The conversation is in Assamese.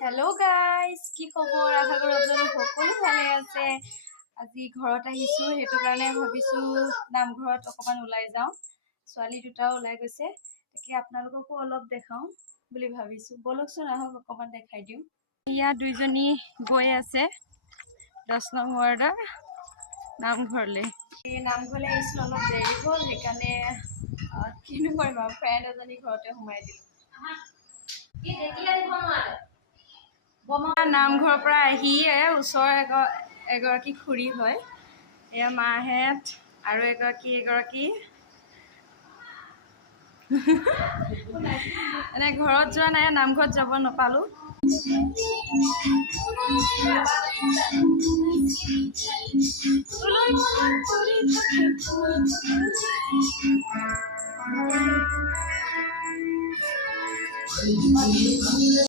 হেল্ল' গাইজ, কি খবৰ? আশা কৰোঁ আপোনালোক সকলো ভালে আছে। আজি ঘৰত আহিছোঁ, সেইটো কাৰণে ভাবিছোঁ নামঘৰত অকণমান ওলাই যাওঁ। ছোৱালী দুটাও ওলাই গৈছে, তাকে আপোনালোককো অলপ দেখাওঁ বুলি ভাবিছোঁ। ব'লকচোন আহক অকণমান দেখাই দিওঁ। ইয়াত দুইজনী গৈ আছে 10 নং ৱাৰ্ডৰ নামঘৰলৈ। এই নামঘৰলৈ আহিছিলোঁ, অলপ দেৰি হ'ল, সেইকাৰণে কিনো কৰিম আৰু ফ্ৰেণ্ড এজনী ঘৰতে সোমাই দিলোঁ। নামঘৰৰ পৰা আহিয়ে ওচৰৰ এগৰাকী খুৰী হয়, এয়া মাহেঁত আৰু এগৰাকী এনে ঘৰত যোৱা নাই, নামঘৰত যাব নাপালোঁ।